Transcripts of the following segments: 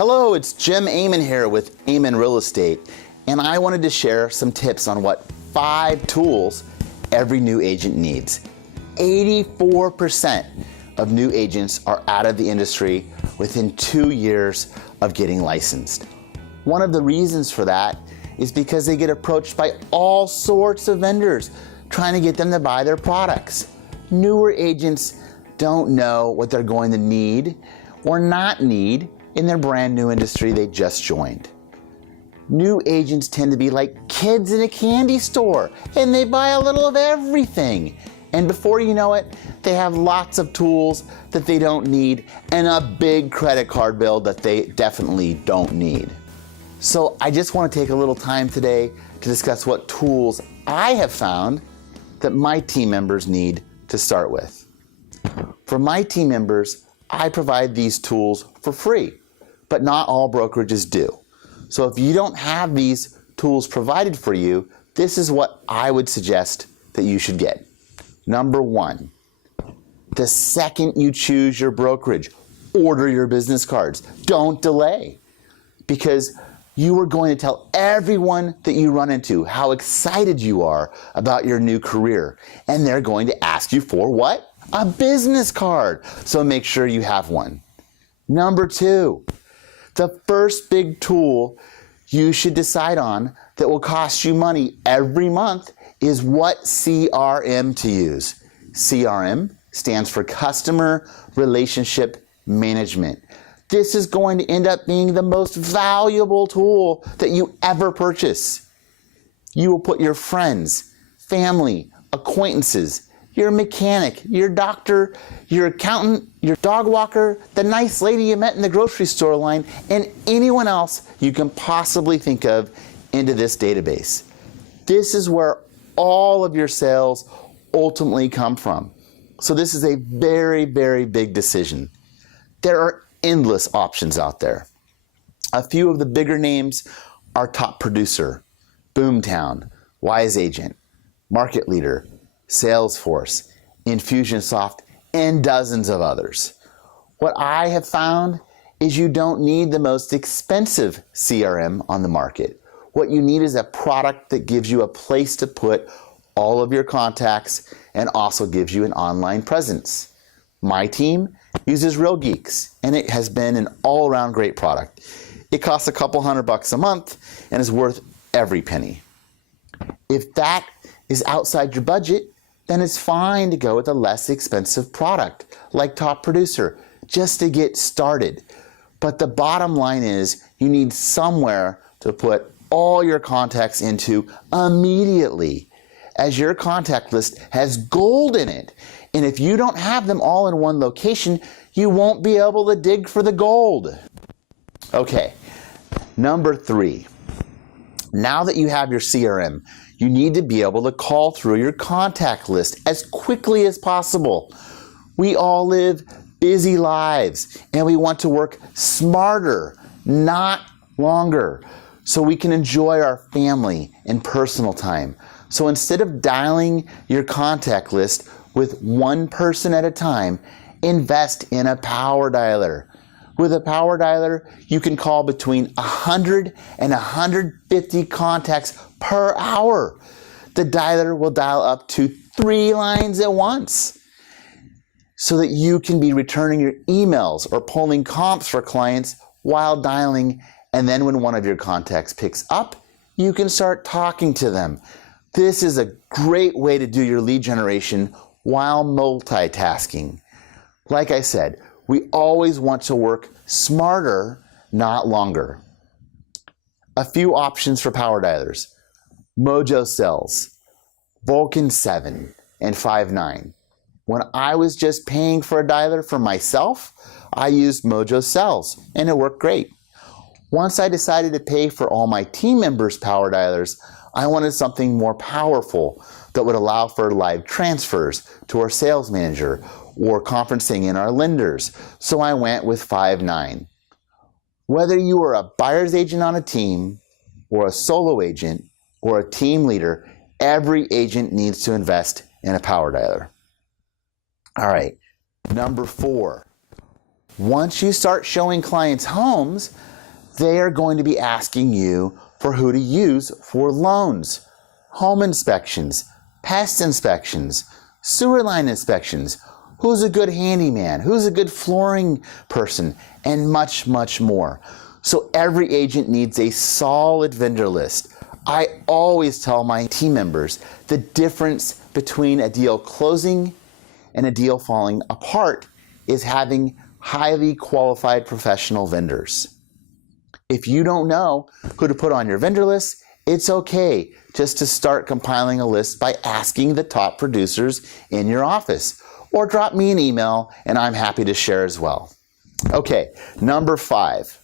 Hello, it's Jim Amen here with Amen Real Estate, and I wanted to share some tips on what 5 tools every new agent needs. 84% of new agents are out of the industry within 2 years of getting licensed. One of the reasons for that is because they get approached by all sorts of vendors trying to get them to buy their products. Newer agents don't know what they're going to need or not need in their brand new industry they just joined. New agents tend to be like kids in a candy store, and they buy a little of everything. And before you know it, they have lots of tools that they don't need and a big credit card bill that they definitely don't need. So I just want to take a little time today to discuss what tools I have found that my team members need to start with. For my team members, I provide these tools for free, but not all brokerages do. So if you don't have these tools provided for you, this is what I would suggest that you should get. Number 1, the second you choose your brokerage, order your business cards. Don't delay, because you are going to tell everyone that you run into how excited you are about your new career, and they're going to ask you for what? A business card. So make sure you have one. Number 2, the first big tool you should decide on that will cost you money every month is what CRM to use. CRM stands for Customer Relationship Management. This is going to end up being the most valuable tool that you ever purchase. You will put your friends, family, acquaintances, your mechanic, your doctor, your accountant, your dog walker, the nice lady you met in the grocery store line, and anyone else you can possibly think of into this database. This is where all of your sales ultimately come from. So this is a very, very big decision. There are endless options out there. A few of the bigger names are Top Producer, Boomtown, Wise Agent, Market Leader, Salesforce, Infusionsoft, and dozens of others. What I have found is you don't need the most expensive CRM on the market. What you need is a product that gives you a place to put all of your contacts and also gives you an online presence. My team uses Real Geeks, and it has been an all-around great product. It costs a couple $100 a month and is worth every penny. If that is outside your budget, then it's fine to go with a less expensive product like Top Producer just to get started. But the bottom line is you need somewhere to put all your contacts into immediately, as your contact list has gold in it. And if you don't have them all in one location, you won't be able to dig for the gold. Okay, number 3. Now that you have your CRM, you need to be able to call through your contact list as quickly as possible. We all live busy lives, and we want to work smarter, not longer, so we can enjoy our family and personal time. So instead of dialing your contact list with one person at a time, invest in a power dialer. With a power dialer, you can call between 100 and 150 contacts per hour. The dialer will dial up to 3 lines at once, so that you can be returning your emails or pulling comps for clients while dialing, and then when one of your contacts picks up, you can start talking to them. This is a great way to do your lead generation while multitasking. Like I said, we always want to work smarter, not longer. A few options for power dialers: Mojo Cells, Vulcan 7, and Five9. When I was just paying for a dialer for myself, I used Mojo Cells, and it worked great. Once I decided to pay for all my team members' power dialers, I wanted something more powerful that would allow for live transfers to our sales manager or conferencing in our lenders, so I went with Five9. Whether you are a buyer's agent on a team, or a solo agent, or a team leader, every agent needs to invest in a power dialer. All right, number 4. once you start showing clients homes, they are going to be asking you for who to use for loans, home inspections, pest inspections, sewer line inspections, who's a good handyman, who's a good flooring person, and much, much more. So every agent needs a solid vendor list. I always tell my team members the difference between a deal closing and a deal falling apart is having highly qualified professional vendors. If you don't know who to put on your vendor list, it's okay just to start compiling a list by asking the top producers in your office, or drop me an email and I'm happy to share as well. Okay, number 5.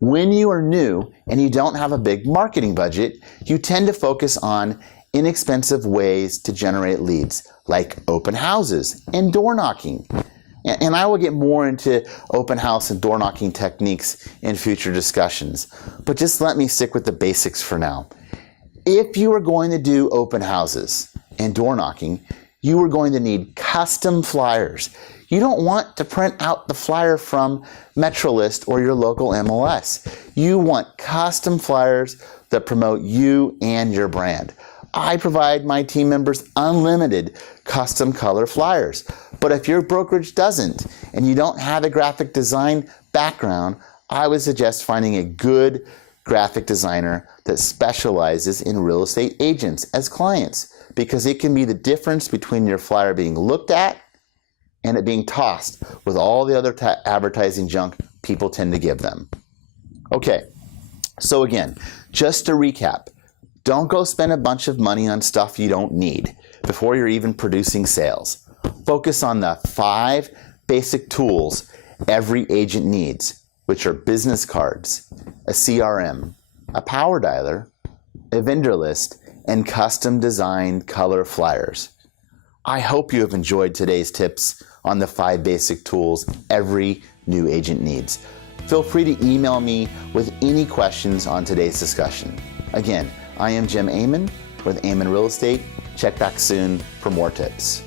When you are new and you don't have a big marketing budget, you tend to focus on inexpensive ways to generate leads, like open houses and door knocking. And I will get more into open house and door knocking techniques in future discussions, but just let me stick with the basics for now. If you are going to do open houses and door knocking, you are going to need custom flyers. You don't want to print out the flyer from Metrolist or your local MLS. You want custom flyers that promote you and your brand. I provide my team members unlimited custom color flyers. But if your brokerage doesn't and you don't have a graphic design background, I would suggest finding a good graphic designer that specializes in real estate agents as clients, because it can be the difference between your flyer being looked at and it being tossed with all the other advertising junk people tend to give them. Okay, so again, just to recap, don't go spend a bunch of money on stuff you don't need before you're even producing sales. Focus on the 5 basic tools every agent needs, which are business cards, a CRM, a power dialer, a vendor list, and custom designed color flyers. I hope you have enjoyed today's tips on the 5 basic tools every new agent needs. Feel free to email me with any questions on today's discussion. Again, I am Jim Amon with Amon Real Estate. Check back soon for more tips.